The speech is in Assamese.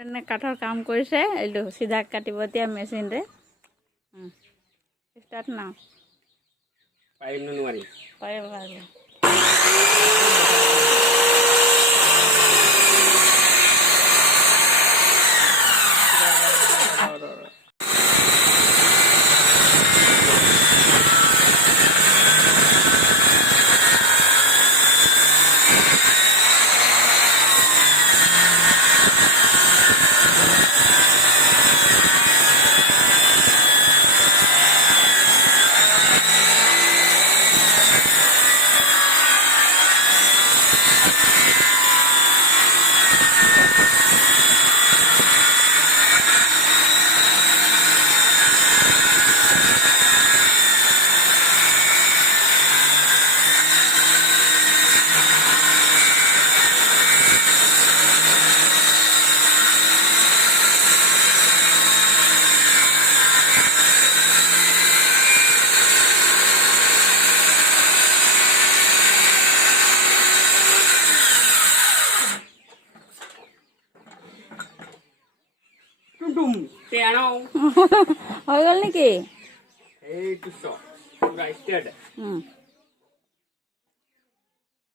এনে কাঠৰ কাম কৰিছে এইটো সিধা কাটিব এতিয়া মেচিনৰে ষ্টাৰ্ট না পাৰিম নে নোৱাৰিম পাৰিব পাৰিব টুম তেনো হৈ গ'ল নেকি এইটো পুৰা ষ্টেট